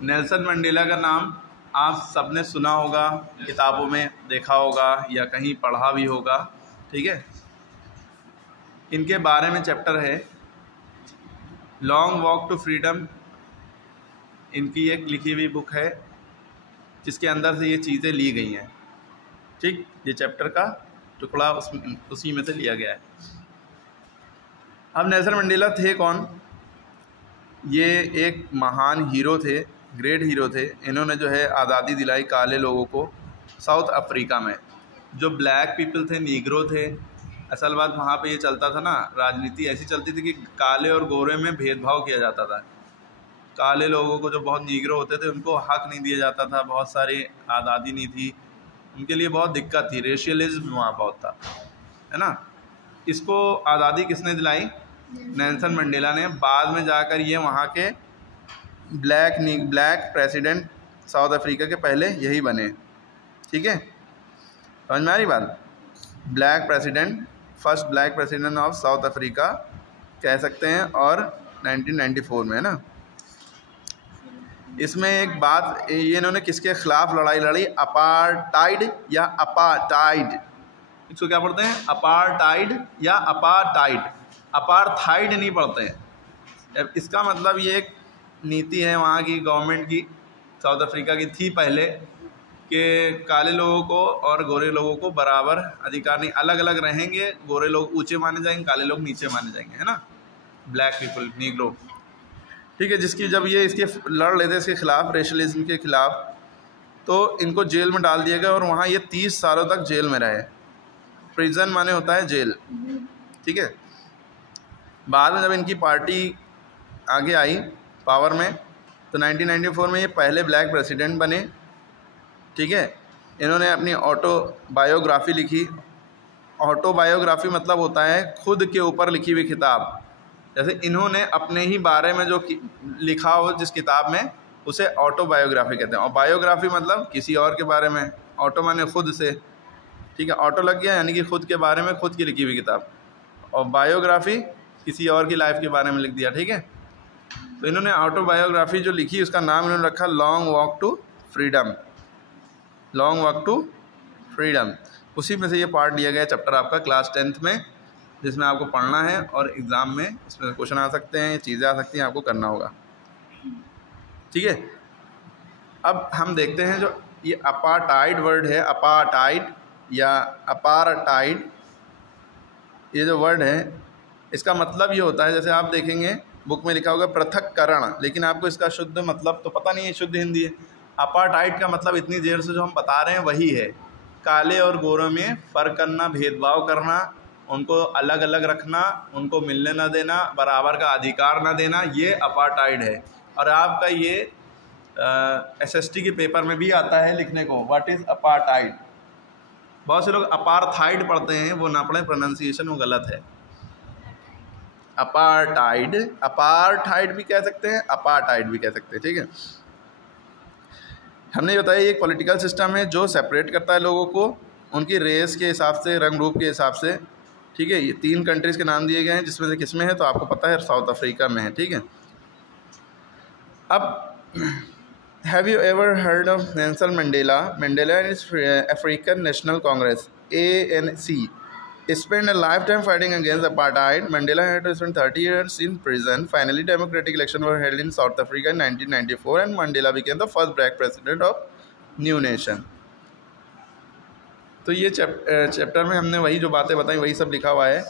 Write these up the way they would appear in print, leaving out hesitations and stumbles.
Nelson Mandela का नाम आप सबने सुना होगा, किताबों में देखा होगा या कहीं पढ़ा भी होगा, ठीक है। इनके बारे में चैप्टर है लॉन्ग वॉक टू फ्रीडम। इनकी एक लिखी हुई बुक है जिसके अंदर से ये चीज़ें ली गई हैं, ठीक। ये चैप्टर का टुकड़ा उसी में से लिया गया है। अब नेल्सन मंडेला थे कौन? ये एक महान हीरो थे, ग्रेट हीरो थे। इन्होंने जो है आज़ादी दिलाई काले लोगों को साउथ अफ्रीका में। जो ब्लैक पीपल थे, नीग्रो थे, असल बात वहाँ पे ये चलता था ना, राजनीति ऐसी चलती थी कि काले और गोरे में भेदभाव किया जाता था। काले लोगों को जो बहुत नीग्रो होते थे उनको हक नहीं दिया जाता था, बहुत सारी आज़ादी नहीं थी, उनके लिए बहुत दिक्कत थी, रेशियलिज्म वहाँ बहुत था, है ना। इसको आज़ादी किसने दिलाई? नेल्सन मंडेला ने। बाद में जाकर ये वहाँ के ब्लैक प्रेसिडेंट साउथ अफ्रीका के पहले यही बने, ठीक है। समझ में आ रही बात? Black president, first black president of south Africa कह सकते हैं, और 1994 में, है ना। इसमें एक बात, ये इन्होंने किसके खिलाफ लड़ाई लड़ी? अपार्टाइड या अपार्टाइड, इसको क्या पढ़ते हैं? अपार्टाइड या अपार्टाइड, अपार्थाइड नहीं पढ़ते हैं। इसका मतलब ये एक नीति है वहाँ की गवर्नमेंट की, साउथ अफ्रीका की थी पहले, कि काले लोगों को और गोरे लोगों को बराबर अधिकार नहीं, अलग अलग रहेंगे, गोरे लोग ऊंचे माने जाएंगे, काले लोग नीचे माने जाएंगे, है ना, ब्लैक पीपल, नीग्रो, ठीक है। जिसकी जब ये इसके लड़ लेते इसके खिलाफ, रेशलिज्म के खिलाफ, तो इनको जेल में डाल दिया गया और वहाँ ये 30 सालों तक जेल में रहे। प्रिजन माने होता है जेल, ठीक है। बाद में जब इनकी पार्टी आगे आई पावर में, तो 1994 में ये पहले ब्लैक प्रेसिडेंट बने, ठीक है। इन्होंने अपनी ऑटोबायोग्राफी लिखी। ऑटोबायोग्राफी मतलब होता है खुद के ऊपर लिखी हुई किताब। जैसे इन्होंने अपने ही बारे में जो लिखा हो जिस किताब में, उसे ऑटोबायोग्राफी कहते हैं। और बायोग्राफी मतलब किसी और के बारे में, ऑटो माने खुद से, ठीक है, ऑटो लग गया यानी कि खुद के बारे में, खुद की लिखी हुई किताब, और बायोग्राफी किसी और की लाइफ के बारे में लिख दिया, ठीक है। तो इन्होंने ऑटोबायोग्राफी जो लिखी उसका नाम इन्होंने रखा long walk to freedom, long walk to freedom. उसी में से ये पार्ट लिया गया चैप्टर आपका क्लास 10th में, जिसमें आपको पढ़ना है और एग्ज़ाम में इसमें क्वेश्चन आ सकते हैं, चीज़ें आ सकती हैं, आपको करना होगा, ठीक है। अब हम देखते हैं जो ये अपार्टाइड वर्ड है, अपार्टाइड या अपार्टाइड, ये जो वर्ड है इसका मतलब ये होता है, जैसे आप देखेंगे बुक में लिखा होगा पृथक्करण, लेकिन आपको इसका शुद्ध मतलब तो पता नहीं है, शुद्ध हिंदी है। अपार्टाइड का मतलब इतनी देर से जो हम बता रहे हैं वही है, काले और गोरों में फ़र्क करना, भेदभाव करना, उनको अलग अलग रखना, उनको मिलने ना देना, बराबर का अधिकार ना देना, ये अपार्टाइड है। और आपका ये SST के पेपर में भी आता है लिखने को, व्हाट इज़ अपार्टाइड। बहुत से लोग अपार्थाइड पढ़ते हैं, वो ना पढ़ें, प्रोनाउंसिएशन वो गलत है। अपार्टाइड, अपार्थाइड भी कह सकते हैं, अपार्टाइड भी कह सकते हैं, ठीक है। हमने ये बताया एक पॉलिटिकल सिस्टम है जो सेपरेट करता है लोगों को उनकी रेस के हिसाब से, रंग रूप के हिसाब से, ठीक है। ये 3 कंट्रीज़ के नाम दिए गए हैं, जिसमें से किसमें है तो आपको पता है, साउथ अफ्रीका में है, ठीक है। अब have you ever heard of Nelson Mandela? Mandela is African national Congress ANC spent a lifetime fighting against apartheid. Mandela had to spend 30 years in prison. Finally, democratic elections were held in South Africa in 1994, and Mandela became the first black president of new nation. तो ये chapter में हमने वही जो बातें बताई वही सब लिखा हुआ है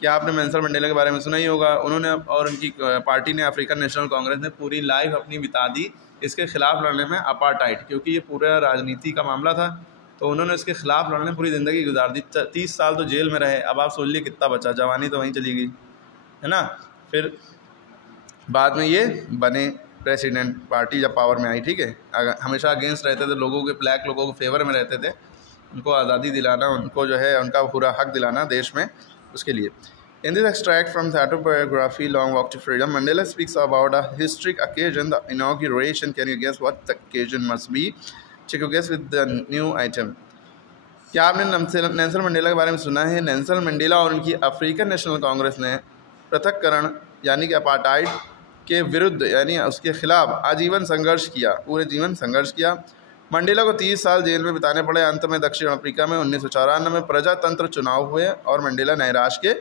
कि आपने नेल्सन मंडेला के बारे में सुना ही होगा। उन्होंने और उनकी पार्टी ने, अफ्रीकन नेशनल कांग्रेस ने, पूरी लाइफ अपनी बिता दी इसके खिलाफ लड़ने में, अपार्टाइड, क्योंकि ये पूरा राजनीति का मामला था, तो उन्होंने इसके खिलाफ लड़ने पूरी ज़िंदगी गुजार दी। 30 साल तो जेल में रहे। अब आप सोच लिए कितना बचा, जवानी तो वहीं चली गई, है ना। फिर बाद में ये बने प्रेसिडेंट, पार्टी जब पावर में आई, ठीक है। हमेशा अगेंस्ट रहते थे लोगों के, ब्लैक लोगों के फेवर में रहते थे, उनको आज़ादी दिलाना, उनको जो है उनका पूरा हक दिलाना देश में, उसके लिए। In this extract from the autobiography Long Walk to Freedom, Mandela speaks about a historic occasion, the inauguration. Can you guess what the occasion must be? Check your guess with the new item. क्या आपने Nelson Mandela के बारे में सुना है? Nelson Mandela और उनकी African national Congress ने पृथक्करण यानी कि अपार्टाइड के विरुद्ध यानी उसके खिलाफ आजीवन संघर्ष किया, पूरे जीवन संघर्ष किया। मंडेला को 30 साल जेल में बिताने पड़े। अंत में दक्षिण अफ्रीका में 1994 में प्रजातंत्र चुनाव हुए और मंडेला नए राष्ट्र के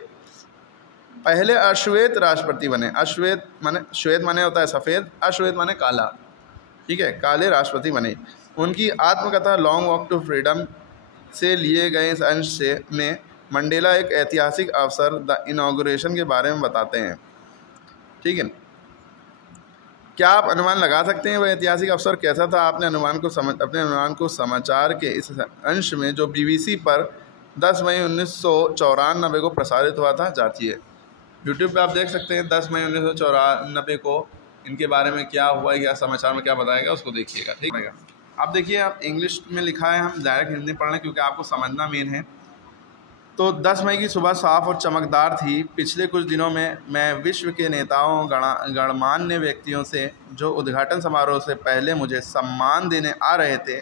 पहले अश्वेत राष्ट्रपति बने। अश्वेत माने, श्वेत माने होता है सफ़ेद, अश्वेत माने काला, ठीक है, काले राष्ट्रपति बने। उनकी आत्मकथा लॉन्ग वॉक टू फ्रीडम से लिए गए इस अंश से में मंडेला एक ऐतिहासिक अवसर द इनॉग्रेशन के बारे में बताते हैं, ठीक है। क्या आप अनुमान लगा सकते हैं वह ऐतिहासिक अवसर कैसा था? अपने अनुमान को समाचार के इस अंश में जो BBC पर 10 मई 1994 को प्रसारित हुआ था जातिए। यूट्यूब पे आप देख सकते हैं 10 मई 1994 को इनके बारे में क्या हुआ, क्या समाचार में क्या बताएगा, उसको देखिएगा, ठीक है। आप देखिए, आप इंग्लिश में लिखा है, हम डायरेक्ट हिंदी में पढ़ रहे हैं क्योंकि आपको समझना मेन है। तो 10 मई की सुबह साफ और चमकदार थी। पिछले कुछ दिनों में मैं विश्व के नेताओं, गणमान्य व्यक्तियों से जो उद्घाटन समारोह से पहले मुझे सम्मान देने आ रहे थे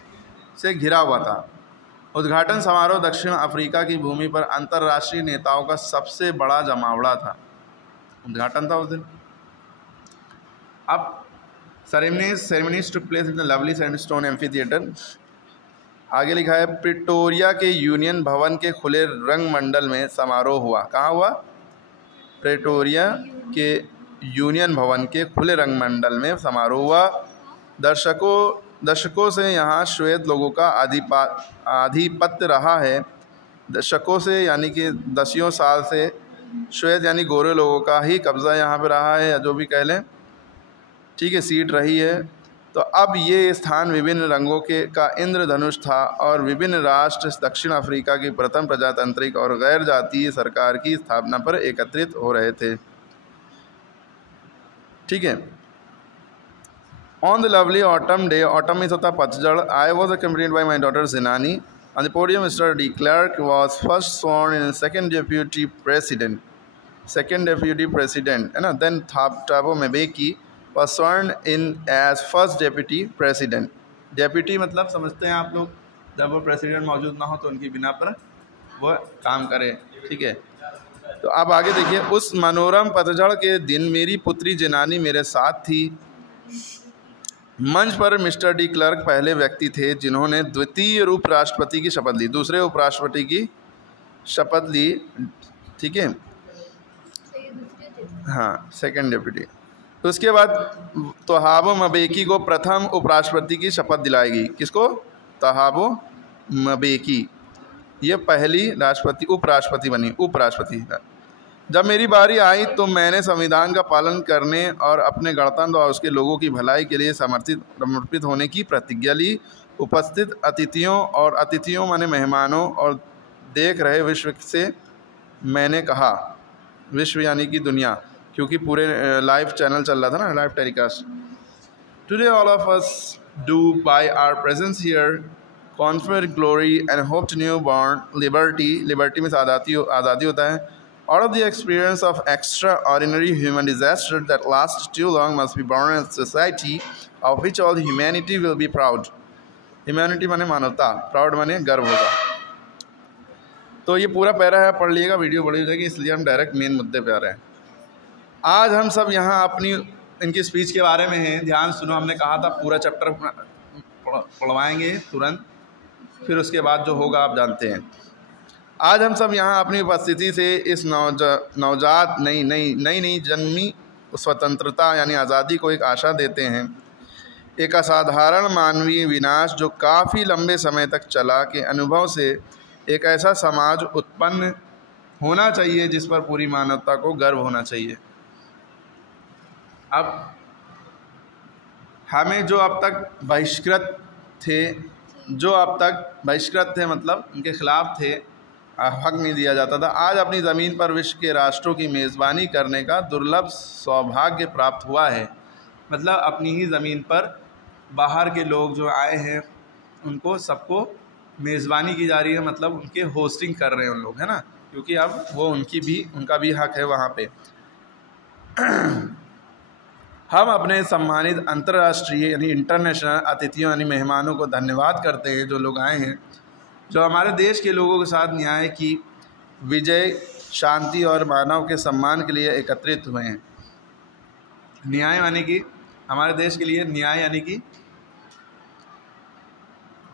से घिरा हुआ था। उद्घाटन समारोह दक्षिण अफ्रीका की भूमि पर अंतर्राष्ट्रीय नेताओं का सबसे बड़ा जमावड़ा था। उद्घाटन था उस दिन। अब ceremonies took place in the lovely sandstone amphitheatre. आगे लिखा है प्रिटोरिया के यूनियन भवन के खुले रंगमंडल में समारोह हुआ। कहाँ हुआ? प्रिटोरिया के यूनियन भवन के खुले रंगमंडल में समारोह हुआ। दशकों से यहाँ श्वेत लोगों का आधिपत्य रहा है। दशकों से यानी कि 10 साल से श्वेत यानी गोरे लोगों का ही कब्ज़ा यहाँ पे रहा है, या जो भी कह लें, ठीक है, सीट रही है। तो अब ये स्थान विभिन्न रंगों का इंद्रधनुष था और विभिन्न राष्ट्र दक्षिण अफ्रीका की प्रथम प्रजातांत्रिक और गैर जातीय सरकार की स्थापना पर एकत्रित हो रहे थे, ठीक है। On the lovely autumn day, autumn में होता पतझड़, I was accompanied by my daughter Zenani. On the podium mister de Klerk was first sworn in second deputy president, है ना। Then Thabo Mbeki was sworn in as first deputy president। Deputy मतलब समझते हैं आप लोग, जब वो president मौजूद ना हो तो उनकी बिना पर वो काम करे, ठीक है। तो अब आगे देखिए, उस मनोरम पतझड़ के दिन मेरी पुत्री जिनानी मेरे साथ थी। मंच पर मिस्टर डी क्लर्क पहले व्यक्ति थे जिन्होंने द्वितीय उपराष्ट्रपति की शपथ ली, दूसरे उपराष्ट्रपति की शपथ ली, ठीक है, हाँ, सेकंड डेप्यूटी। उसके बाद तहाबो म्बेकी को प्रथम उपराष्ट्रपति की शपथ दिलाएगी। किसको? तहाबो म्बेकी, ये पहली उपराष्ट्रपति बनी, उपराष्ट्रपति। जब मेरी बारी आई तो मैंने संविधान का पालन करने और अपने गणतंत्र और उसके लोगों की भलाई के लिए समर्पित होने की प्रतिज्ञा ली। उपस्थित अतिथियों माने मेहमानों और देख रहे विश्व से मैंने कहा, विश्व यानी कि दुनिया, क्योंकि पूरे लाइव चैनल चल रहा था ना, live telecast. Today all of us do by our presence here confer glory and hope to newborn liberty. Liberty में आज़ादी होता है। Out of the experience of extraordinary human disaster that last too long must be born in society of which all humanity will be proud. Humanity माने मानवता, proud माने गर्व होगा। तो ये पूरा पैरा है, पढ़ लीजिएगा, वीडियो बड़ी हो जाएगी, इसलिए हम डायरेक्ट मेन मुद्दे पे आ रहे हैं। आज हम सब यहाँ अपनी इनकी स्पीच के बारे में हैं, ध्यान सुनो। हमने कहा था पूरा चैप्टर पढ़वाएंगे तुरंत, फिर उसके बाद जो होगा आप जानते हैं। आज हम सब यहाँ अपनी उपस्थिति से इस नवजात नई जन्मी स्वतंत्रता यानी आज़ादी को एक आशा देते हैं। एक असाधारण मानवीय विनाश जो काफ़ी लंबे समय तक चला के अनुभव से एक ऐसा समाज उत्पन्न होना चाहिए जिस पर पूरी मानवता को गर्व होना चाहिए। अब हमें जो अब तक बहिष्कृत थे मतलब उनके खिलाफ थे, हक नहीं दिया जाता था, आज अपनी ज़मीन पर विश्व के राष्ट्रों की मेज़बानी करने का दुर्लभ सौभाग्य प्राप्त हुआ है। मतलब अपनी ही ज़मीन पर बाहर के लोग जो आए हैं उनको सबको मेज़बानी की जा रही है, मतलब उनके होस्टिंग कर रहे हैं उन लोग, है ना, क्योंकि अब वो उनका भी हक है वहाँ पे। हम अपने सम्मानित अंतर्राष्ट्रीय यानी इंटरनेशनल अतिथियों यानी मेहमानों को धन्यवाद करते हैं जो लोग आए हैं, जो हमारे देश के लोगों के साथ न्याय की विजय, शांति और मानव के सम्मान के लिए एकत्रित हुए हैं। न्याय यानी कि हमारे देश के लिए न्याय यानी कि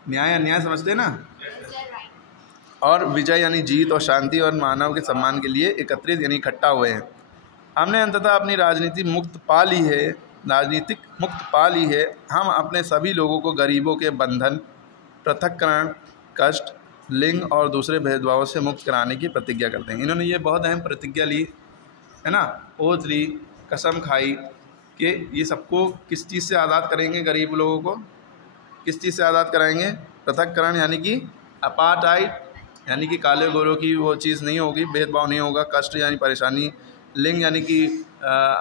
न्याय अन्याय समझते हैं ना, और विजय यानी जीत, और शांति और मानव के सम्मान के लिए एकत्रित यानी इकट्ठा हुए हैं। हमने अंततः अपनी राजनीतिक मुक्त पा ली है। हम अपने सभी लोगों को गरीबों के बंधन, पृथक्करण, कष्ट, लिंग और दूसरे भेदभावों से मुक्त कराने की प्रतिज्ञा करते हैं। इन्होंने ये बहुत अहम प्रतिज्ञा ली है ना, ओथ ली, कसम खाई कि ये सबको किस चीज़ से आज़ाद करेंगे, गरीब लोगों को किस चीज़ से आज़ाद कराएंगे, पृथक्करण यानी कि अपार्टाइड यानी कि काले गोरों की वो चीज़ नहीं होगी, भेदभाव नहीं होगा, कष्ट यानी परेशानी, लिंग यानी कि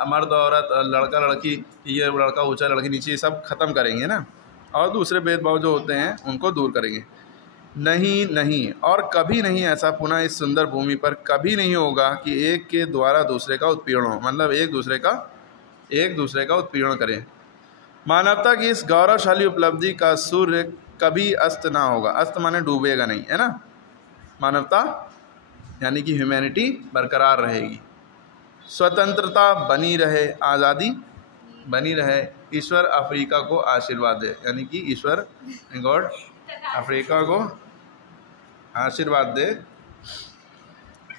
मर्द औरत, लड़का लड़की, ये लड़का ऊंचा लड़की नीचे, ये सब ख़त्म करेंगे ना, और दूसरे भेदभाव जो होते हैं उनको दूर करेंगे। नहीं और कभी नहीं ऐसा पुनः इस सुंदर भूमि पर कभी नहीं होगा कि एक के द्वारा दूसरे का उत्पीड़न हो, मतलब एक दूसरे का उत्पीड़न करें। मानवता की इस गौरवशाली उपलब्धि का सूर्य कभी अस्त ना होगा। अस्त माने डूबेगा नहीं, है ना। मानवता यानी कि ह्यूमैनिटी बरकरार रहेगी, स्वतंत्रता बनी रहे, आज़ादी बनी रहे। ईश्वर अफ्रीका को आशीर्वाद दे, यानी कि ईश्वर गॉड अफ्रीका को आशीर्वाद दे।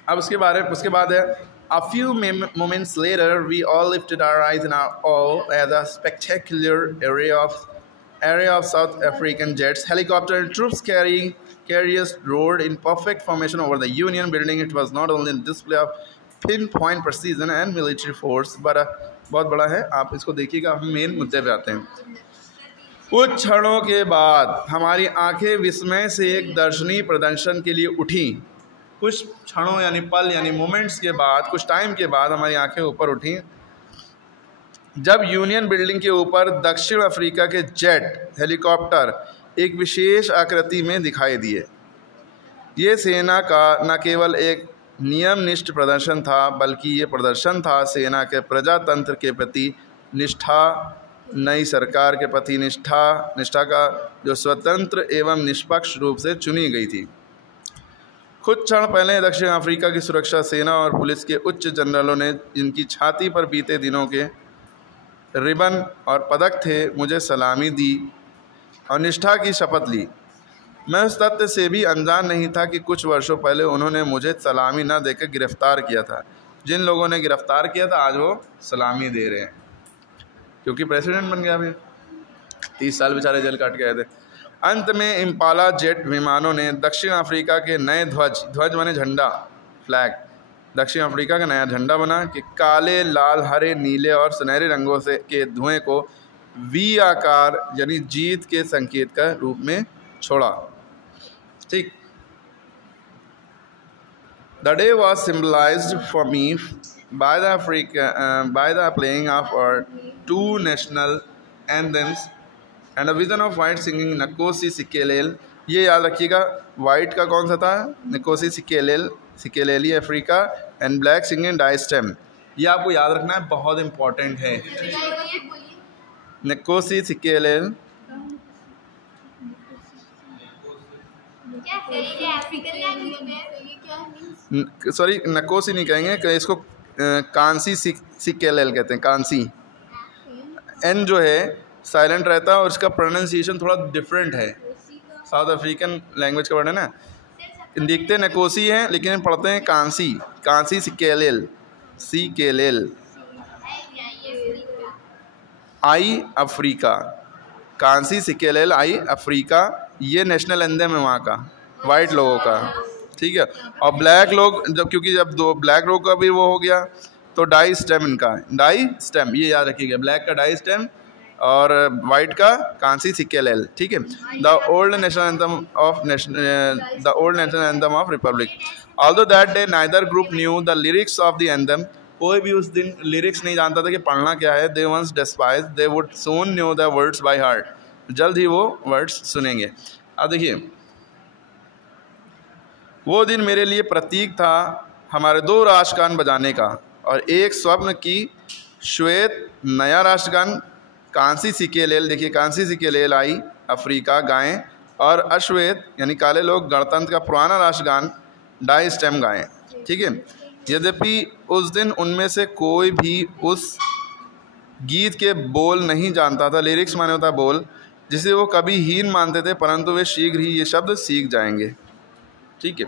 अब उसके बाद है A few moments later, we all lifted our eyes in our awe at the spectacular array of South African jets, helicopters, and troops carriers roared in perfect formation over the Union building. It was not only a display of pinpoint precision and military force, but बहुत बड़ा है, आप इसको देखिएगा। हम main मुद्दे पे आते हैं। कुछ क्षणों के बाद हमारी आंखें विस्मय से एक दर्शनीय प्रदर्शन के लिए उठी। कुछ क्षणों यानी पल यानी मोमेंट्स के बाद, कुछ टाइम के बाद हमारी आंखें ऊपर उठी जब यूनियन बिल्डिंग के ऊपर दक्षिण अफ्रीका के जेट हेलीकॉप्टर एक विशेष आकृति में दिखाई दिए। ये सेना का न केवल एक नियमनिष्ठ प्रदर्शन था, बल्कि ये प्रदर्शन था सेना के प्रजातंत्र के प्रति निष्ठा, नई सरकार के प्रति निष्ठा का जो स्वतंत्र एवं निष्पक्ष रूप से चुनी गई थी। कुछ क्षण पहले दक्षिण अफ्रीका की सुरक्षा सेना और पुलिस के उच्च जनरलों ने, जिनकी छाती पर बीते दिनों के रिबन और पदक थे, मुझे सलामी दी और निष्ठा की शपथ ली। मैं उस तथ्य से भी अनजान नहीं था कि कुछ वर्षों पहले उन्होंने मुझे सलामी न देकर गिरफ्तार किया था। जिन लोगों ने गिरफ्तार किया था आज वो सलामी दे रहे हैं, क्योंकि प्रेसिडेंट बन गया। अभी 30 साल बेचारे जेल काट के आए थे। अंत में इम्पाला जेट विमानों ने दक्षिण अफ्रीका के नए ध्वज माने झंडा, फ्लैग, दक्षिण अफ्रीका का नया झंडा बना कि काले, लाल, हरे, नीले और सुनहरे रंगों से के धुएं को वी आकार यानी जीत के संकेत का रूप में छोड़ा। ठीक। The day was symbolized for me by the playing of our two national anthems and a vision of white singing Nkosi Sikelel। ये याद रखिएगा, वाइट का कौन सा था, Nkosi Sikelel Africa, and black singing Die Stem. ये आपको याद रखना है, बहुत इंपॉर्टेंट है। Nkosi Sikelel सॉरी नकोसी नहीं कहेंगे, इसको कांसी सिकेलेल कहते हैं। कांसी एन जो है साइलेंट रहता है और इसका प्रोनाउंसिएशन थोड़ा डिफरेंट है, साउथ अफ्रीकन लैंग्वेज का वर्ड है ना। दिखते नकोसी हैं लेकिन पढ़ते हैं कांसी सिकेलेल आई अफ्रीका, कांसी सिकेलेल आई अफ्रीका। ये नेशनल एंथम है वहाँ का, वाइट लोगों का, ठीक है। और ब्लैक लोग क्योंकि जब दो ब्लैक लोग का भी वो हो गया तो डाई स्टेम इनका, डाई स्टेम ये याद रखिएगा, ब्लैक का डाई स्टेम और वाइट का कांसी सिकेलेल, ठीक है। The old national anthem of Republic. Although that day neither group new the lyrics of the anthem. कोई भी उस दिन लिरिक्स नहीं जानता था कि पढ़ना क्या है। They once despise they would soon knew the words by heart. जल्द ही वो वर्ड्स सुनेंगे। अब देखिए, वो दिन मेरे लिए प्रतीक था हमारे 2 राष्ट्रगान बजाने का और एक स्वप्न की श्वेत नया राष्ट्रगान कांसी सिकेलेल। देखिए, कांसी सिकेलेल आई अफ्रीका गाएं और अश्वेत यानी काले लोग गणतंत्र का पुराना राष्ट्रगान डाई स्टेम गाएं, ठीक है। यद्यपि उस दिन उनमें से कोई भी उस गीत के बोल नहीं जानता था। लिरिक्स माने होता है बोल, जिसे वो कभी हीन मानते थे, परंतु वे शीघ्र ही ये शब्द सीख जाएंगे। ठीक है।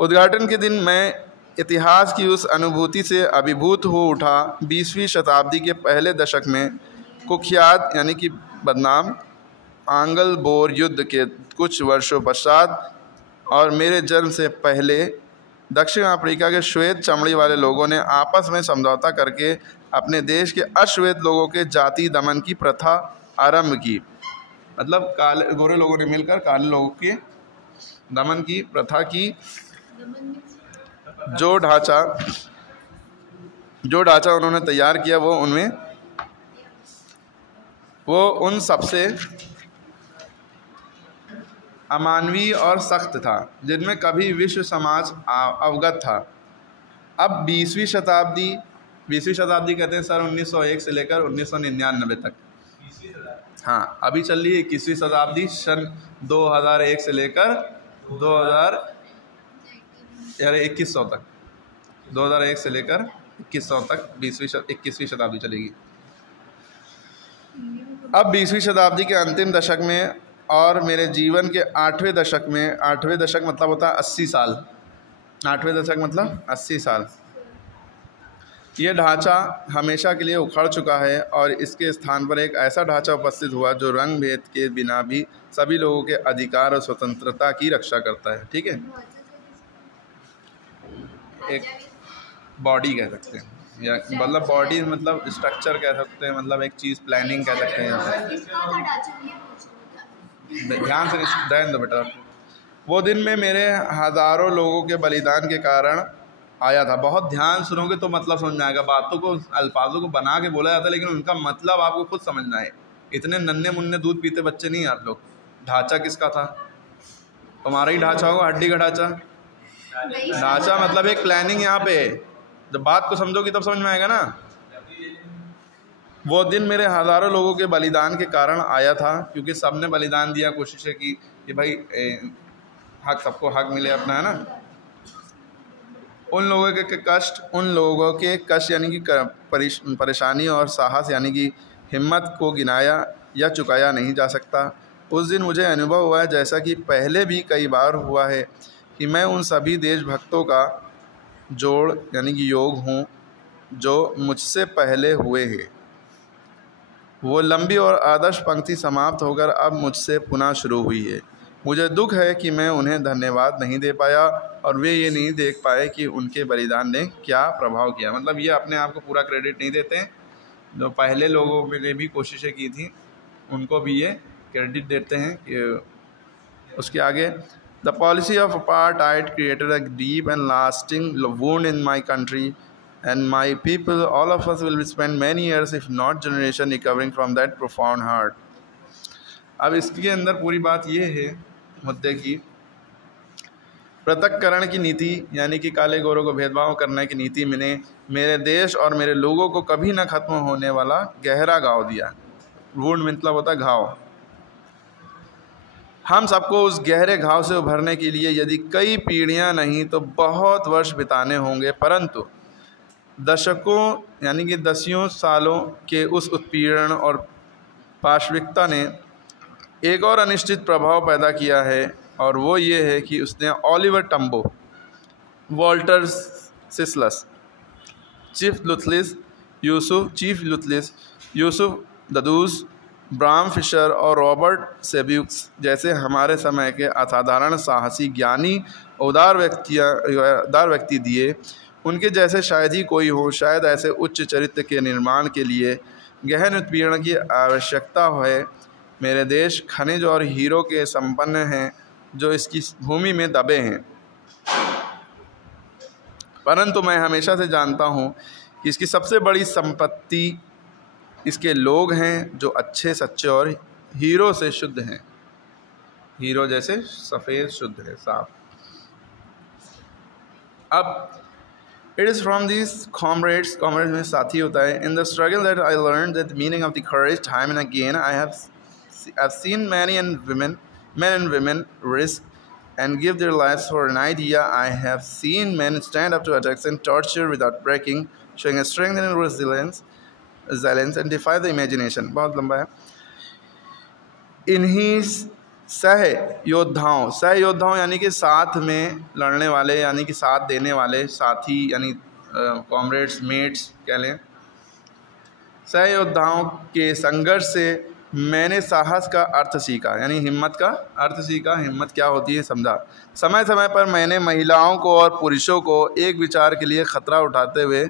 उद्घाटन के दिन मैं इतिहास की उस अनुभूति से अभिभूत हो उठा। 20वीं शताब्दी के पहले दशक में कुख्यात यानी कि बदनाम आंगल बोर युद्ध के कुछ वर्षों पश्चात और मेरे जन्म से पहले दक्षिण अफ्रीका के श्वेत चमड़ी वाले लोगों ने आपस में समझौता करके अपने देश के अश्वेत लोगों के जाति दमन की प्रथा आरंभ की। मतलब काले गोरे लोगों ने मिलकर काले लोगों के दमन की प्रथा की। जो ढांचा उन्होंने तैयार किया वो उन सबसे अमानवीय और सख्त था जिनमें कभी विश्व समाज अवगत था। अब 20वीं शताब्दी कहते हैं सर 1901 से लेकर 1999 तक। हाँ, अभी चल रही है 21वीं शताब्दी सन 2001 से लेकर 2100 तक, 2001 से लेकर 2100 तक 21वीं शताब्दी चलेगी। अब 20वीं शताब्दी के अंतिम दशक में और मेरे जीवन के 8वें दशक में, 8वें दशक मतलब होता है 80 साल, 8वें दशक मतलब 80 साल, ये ढांचा हमेशा के लिए उखड़ चुका है और इसके स्थान पर एक ऐसा ढांचा उपस्थित हुआ जो रंग भेद के बिना भी सभी लोगों के अधिकार और स्वतंत्रता की रक्षा करता है। ठीक है, एक बॉडी कह सकते हैं, या मतलब बॉडी मतलब स्ट्रक्चर कह सकते हैं, मतलब एक चीज़ प्लानिंग कह सकते हैं। ध्यान से ध्यान दो बेटा। वो दिन में मेरे हज़ारों लोगों के बलिदान के कारण आया था। बहुत ध्यान सुनोगे तो मतलब समझ में आएगा। बातों को, अल्फाजों को बना के बोला जाता है, लेकिन उनका मतलब आपको खुद समझना है। इतने नन्हे मुन्ने दूध पीते बच्चे नहीं आप लोग। ढांचा किसका था? तुम्हारा ही ढांचा होगा, हड्डी का ढांचा। ढांचा मतलब एक प्लानिंग यहाँ पे है। जब बात को समझोगी तब समझ में आएगा ना। वो दिन मेरे हज़ारों लोगों के बलिदान के कारण आया था, क्योंकि सबने बलिदान दिया, कोशिशें की कि भाई हक, सबको हक मिले अपना, है ना। उन लोगों के कष्ट यानी कि परेशानी और साहस यानी कि हिम्मत को गिनाया या चुकाया नहीं जा सकता। उस दिन मुझे अनुभव हुआ है, जैसा कि पहले भी कई बार हुआ है, कि मैं उन सभी देशभक्तों का जोड़ यानी कि योग हूँ जो मुझसे पहले हुए हैं। वो लंबी और आदर्श पंक्ति समाप्त होकर अब मुझसे पुनः शुरू हुई है। मुझे दुख है कि मैं उन्हें धन्यवाद नहीं दे पाया और वे ये नहीं देख पाए कि उनके बलिदान ने क्या प्रभाव किया। मतलब ये अपने आप को पूरा क्रेडिट नहीं देते। जो पहले लोगों ने भी कोशिशें की थी उनको भी ये क्रेडिट देते हैं। कि उसके आगे, the policy of apartheid created a deep and lasting wound in my country and my people. All of us will spend many years, if not generation, recovering from that profound hurt. अब इसके अंदर पूरी बात ये है मुद्दे की, पृथक्करण की नीति यानी कि काले गोरों को भेदभाव करने की नीति मैंने मेरे देश और मेरे लोगों को कभी न खत्म होने वाला गहरा घाव दिया। वुंड मतलब होता है घाव। हम सबको उस गहरे घाव से उभरने के लिए यदि कई पीढ़ियां नहीं तो बहुत वर्ष बिताने होंगे, परंतु दशकों यानी कि दसियों सालों के उस उत्पीड़न और पाशविकता ने एक और अनिश्चित प्रभाव पैदा किया है, और वो ये है कि उसने Oliver Tambo, Walter Sisulu, Chief Luthuli, Yusuf Dadoo, Bram Fischer और रॉबर्ट सेब्यूक्स जैसे हमारे समय के असाधारण साहसी, ज्ञानी, उदार व्यक्ति दिए। उनके जैसे शायद ही कोई हो। शायद ऐसे उच्च चरित्र के निर्माण के लिए गहन उत्पीड़न की आवश्यकता है। मेरे देश खनिज और हीरो के संपन्न हैं जो इसकी भूमि में दबे हैं, परंतु मैं हमेशा से जानता हूँ कि इसकी सबसे बड़ी संपत्ति इसके लोग हैं जो अच्छे, सच्चे और हीरो से शुद्ध हैं। हीरो जैसे सफ़ेद, शुद्ध है, साफ। अब it is from these comrades में साथी होता है। In the struggle that I learned that the meaning of the courage time and again. I've seen men and women risk and give their lives for an idea. I have seen men stand up to attacks and torture without breaking, showing a strength and resilience resilience and defy the imagination। बहुत लंबा है। इन्हीं सहयोद्धाओं यानी कि साथ में लड़ने वाले, यानी कि साथ देने वाले, साथी यानी कॉमरेड्स, मेट्स कह लें, सहयोद्धाओं के संघर्ष से मैंने साहस का अर्थ सीखा, यानी हिम्मत का अर्थ सीखा। हिम्मत क्या होती है समझा। समय समय पर मैंने महिलाओं को और पुरुषों को एक विचार के लिए खतरा उठाते हुए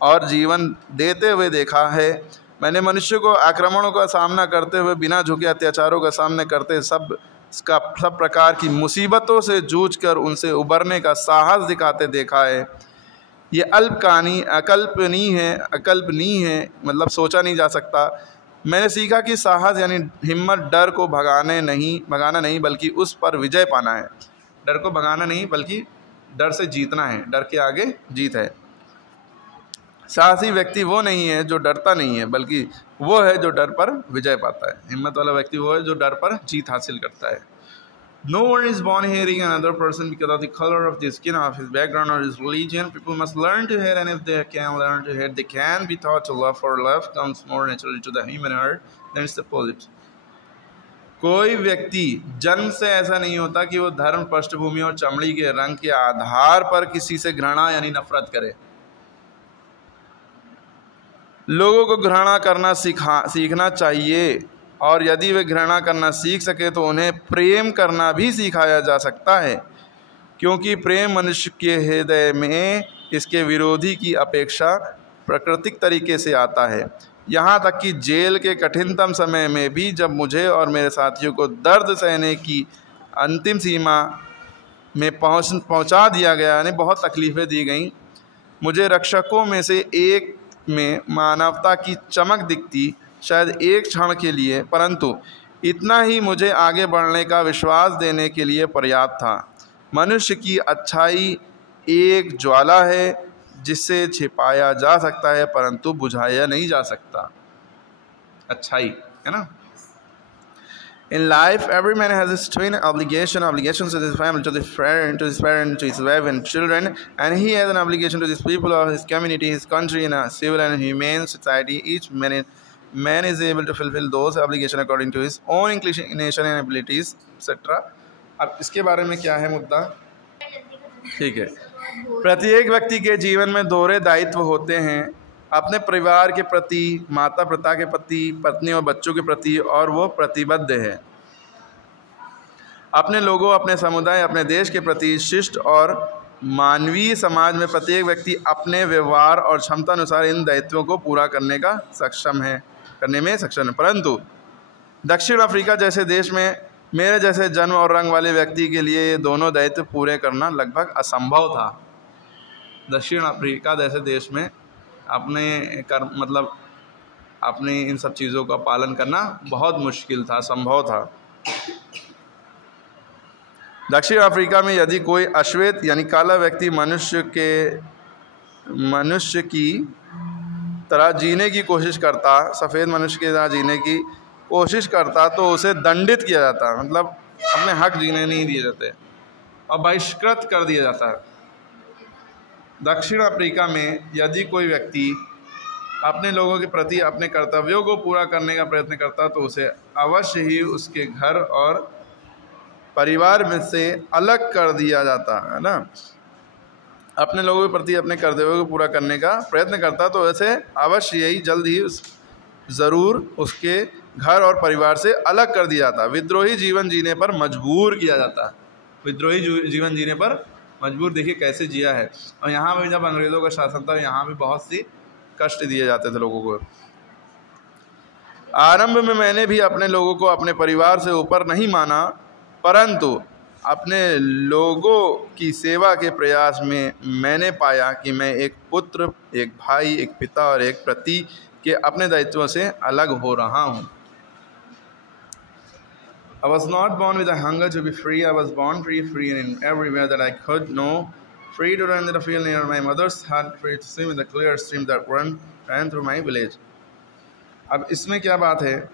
और जीवन देते हुए देखा है। मैंने मनुष्य को आक्रमणों का सामना करते हुए, बिना झुके अत्याचारों का सामना करते, सब प्रकार की मुसीबतों से जूझकर उनसे उबरने का साहस दिखाते देखा है। ये अकल्पनीय है, मतलब सोचा नहीं जा सकता। मैंने सीखा कि साहस यानी हिम्मत डर को भगाना नहीं बल्कि उस पर विजय पाना है। डर को भगाना नहीं बल्कि डर से जीतना है, डर के आगे जीत है। साहसी व्यक्ति वो नहीं है जो डरता नहीं है, बल्कि वो है जो डर पर विजय पाता है। हिम्मत वाला व्यक्ति वो है जो डर पर जीत हासिल करता है। No one is born hating another person because of the color of the skin, of his background, or his religion. People must learn to hate, and if they can learn to hate, they can be taught to love, for love comes more naturally to the human heart than its opposite. कोई व्यक्ति जन्म से ऐसा नहीं होता कि वो धर्म, पृष्ठभूमि और चमड़ी के रंग के आधार पर किसी से घृणा यानी नफरत करे। लोगों को घृणा करना सीखना चाहिए, और यदि वे घृणा करना सीख सके तो उन्हें प्रेम करना भी सिखाया जा सकता है, क्योंकि प्रेम मनुष्य के हृदय में इसके विरोधी की अपेक्षा प्राकृतिक तरीके से आता है। यहाँ तक कि जेल के कठिनतम समय में भी जब मुझे और मेरे साथियों को दर्द सहने की अंतिम सीमा में पहुँचा दिया गया, यानी बहुत तकलीफ़ें दी गईं, मुझे रक्षकों में से एक में मानवता की चमक दिखती, शायद एक क्षण के लिए, परंतु इतना ही मुझे आगे बढ़ने का विश्वास देने के लिए पर्याप्त था। मनुष्य की अच्छाई एक ज्वाला है जिसे छिपाया जा सकता है परंतु बुझाया नहीं जा सकता। अच्छाई है ना। In life, every man has his twin obligations to his family, to his parents, to his wife and children, and he has an obligation to his people of his community, his country, in a civil and humane society. Each man is able to fulfill those obligations according to his own inclination and abilities, etc. अब इसके बारे में क्या है मुद्दा? ठीक है। प्रत्येक व्यक्ति के जीवन में दोहरे दायित्व होते हैं, अपने परिवार के प्रति, माता पिता के प्रति, पत्नी और बच्चों के प्रति, और वो प्रतिबद्ध है। अपने लोगों, अपने समुदाय, अपने देश के प्रति शिष्ट और मानवीय समाज में प्रत्येक व्यक्ति अपने व्यवहार और क्षमता अनुसार इन दायित्वों को पूरा करने में सक्षम है। परंतु दक्षिण अफ्रीका जैसे देश में मेरे जैसे जन्म और रंग वाले व्यक्ति के लिए ये दोनों दायित्व पूरे करना लगभग असंभव था। दक्षिण अफ्रीका जैसे देश में अपने इन सब चीज़ों का पालन करना बहुत मुश्किल था, संभव था। दक्षिण अफ्रीका में यदि कोई अश्वेत यानी काला व्यक्ति मनुष्य की तरह जीने की कोशिश करता, सफ़ेद मनुष्य की तरह जीने की कोशिश करता, तो उसे दंडित किया जाता, मतलब अपने हक जीने नहीं दिए जाते और बहिष्कृत कर दिया जाता है। दक्षिण अफ्रीका में यदि कोई व्यक्ति अपने लोगों के प्रति अपने कर्तव्यों को पूरा करने का प्रयत्न करता तो उसे अवश्य ही उसके घर और परिवार में से अलग कर दिया जाता है ना। अपने लोगों के प्रति अपने कर्तव्यों को पूरा करने का प्रयत्न करता तो ऐसे अवश्य ही जल्द ही ज़रूर उसके घर और परिवार से अलग कर दिया जाता। विद्रोही जीवन जीने पर मजबूर किया जाता। विद्रोही जीवन जीने पर मजबूर, देखिए कैसे जिया है। और यहाँ भी जब अंग्रेज़ों का शासन था, यहाँ भी बहुत सी कष्ट दिए जाते थे लोगों को। आरंभ में मैंने भी अपने लोगों को अपने परिवार से ऊपर नहीं माना, परंतु अपने लोगों की सेवा के प्रयास में मैंने पाया कि मैं एक पुत्र, एक भाई, एक पिता और एक पति के अपने दायित्वों से अलग हो रहा हूँ। I was not born with a hunger to be free. I was born free in everywhere that I could know. Free to run in the field near my mother's hut, free to swim in the clear stream that ran through my village. अब इसमें क्या बात है?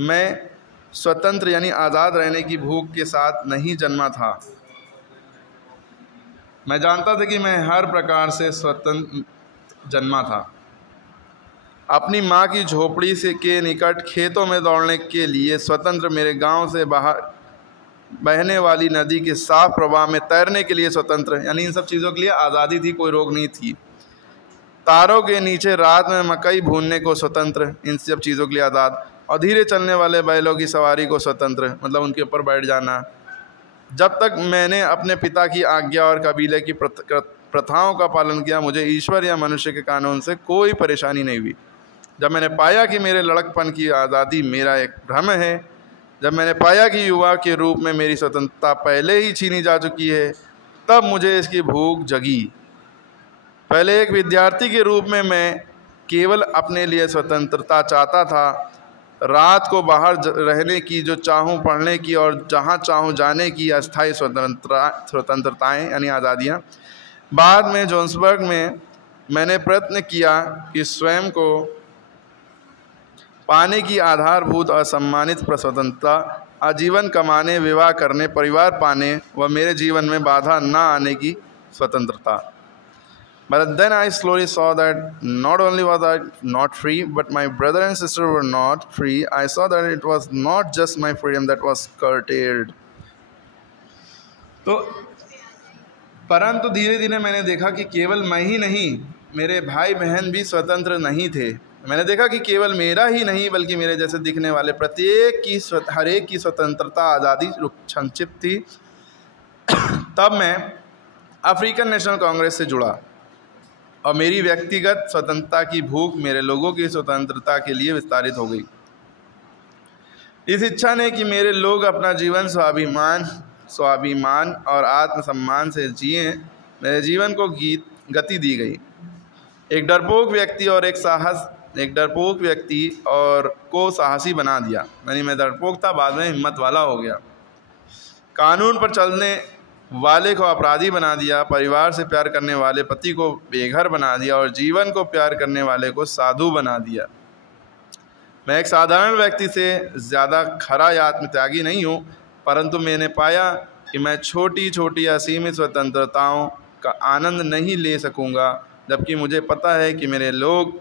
मैं स्वतंत्र यानी आज़ाद रहने की भूख के साथ नहीं जन्मा था। मैं जानता था कि मैं हर प्रकार से स्वतंत्र जन्मा था। अपनी माँ की झोपड़ी से के निकट खेतों में दौड़ने के लिए स्वतंत्र, मेरे गांव से बाहर बहने वाली नदी के साफ प्रवाह में तैरने के लिए स्वतंत्र, यानी इन सब चीज़ों के लिए आज़ादी थी, कोई रोक नहीं थी। तारों के नीचे रात में मकई भूनने को स्वतंत्र, इन सब चीज़ों के लिए आज़ाद। और धीरे चलने वाले बैलों की सवारी को स्वतंत्र, मतलब उनके ऊपर बैठ जाना। जब तक मैंने अपने पिता की आज्ञा और कबीले की प्रथाओं का पालन किया, मुझे ईश्वर या मनुष्य के कानून से कोई परेशानी नहीं हुई। जब मैंने पाया कि मेरे लड़कपन की आज़ादी मेरा एक भ्रम है, जब मैंने पाया कि युवा के रूप में मेरी स्वतंत्रता पहले ही छीनी जा चुकी है, तब मुझे इसकी भूख जगी। पहले एक विद्यार्थी के रूप में मैं केवल अपने लिए स्वतंत्रता चाहता था, रात को बाहर रहने की जो चाहूँ पढ़ने की और जहाँ चाहूँ जाने की अस्थायी स्वतंत्रताएँ यानी आज़ादियाँ। बाद में जोहान्सबर्ग में मैंने प्रयत्न किया कि स्वयं को पाने की आधारभूत और सम्मानित स्वतंत्रता, आजीवन कमाने, विवाह करने, परिवार पाने व मेरे जीवन में बाधा न आने की स्वतंत्रता। But then I slowly saw that not only was I not free, but my brother and sister were not free. I saw that it was not just my freedom that was curtailed. तो परंतु धीरे धीरे मैंने देखा कि केवल मैं ही नहीं, मेरे भाई बहन भी स्वतंत्र नहीं थे। मैंने देखा कि केवल मेरा ही नहीं बल्कि मेरे जैसे दिखने वाले प्रत्येक की हर एक की स्वतंत्रता, आज़ादी संक्षिप्त थी। तब मैं अफ्रीकन नेशनल कांग्रेस से जुड़ा और मेरी व्यक्तिगत स्वतंत्रता की भूख मेरे लोगों की स्वतंत्रता के लिए विस्तारित हो गई। इस इच्छा ने कि मेरे लोग अपना जीवन स्वाभिमान और आत्मसम्मान से जिए, मेरे जीवन को गति दी गई। एक डरपोक व्यक्ति और को साहसी बना दिया। मैं डरपोक था, बाद में हिम्मत वाला हो गया। कानून पर चलने वाले को अपराधी बना दिया, परिवार से प्यार करने वाले पति को बेघर बना दिया और जीवन को प्यार करने वाले को साधु बना दिया। मैं एक साधारण व्यक्ति से ज़्यादा खरा या आत्मत्यागी नहीं हूँ, परंतु मैंने पाया कि मैं छोटी छोटी असीमित स्वतंत्रताओं का आनंद नहीं ले सकूँगा, जबकि मुझे पता है कि मेरे लोग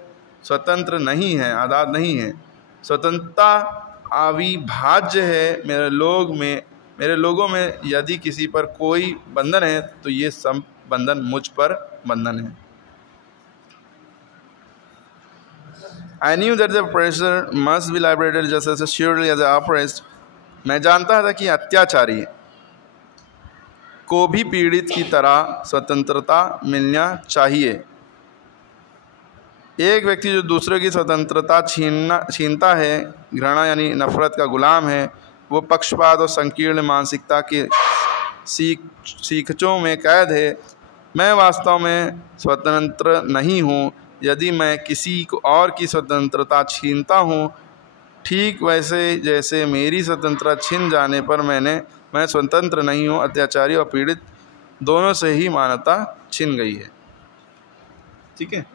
स्वतंत्र नहीं हैं, आज़ाद नहीं हैं। स्वतंत्रता अविभाज्य है। मेरे लोगों में यदि किसी पर कोई बंधन है तो ये सब बंधन मुझ पर बंधन है। I knew that the oppressor must be liberated just as surely as the oppressed. मैं जानता था कि अत्याचारी को भी पीड़ित की तरह स्वतंत्रता मिलना चाहिए। एक व्यक्ति जो दूसरे की स्वतंत्रता छीनता है, घृणा यानी नफरत का गुलाम है, वो पक्षपात और संकीर्ण मानसिकता के सीखचों में कैद है। मैं वास्तव में स्वतंत्र नहीं हूँ। यदि मैं किसी को और की स्वतंत्रता छीनता हूँ, ठीक वैसे जैसे मेरी स्वतंत्रता छिन जाने पर मैं स्वतंत्र नहीं हूँ। अत्याचारी और पीड़ित दोनों से ही मानवता छिन गई है। ठीक है।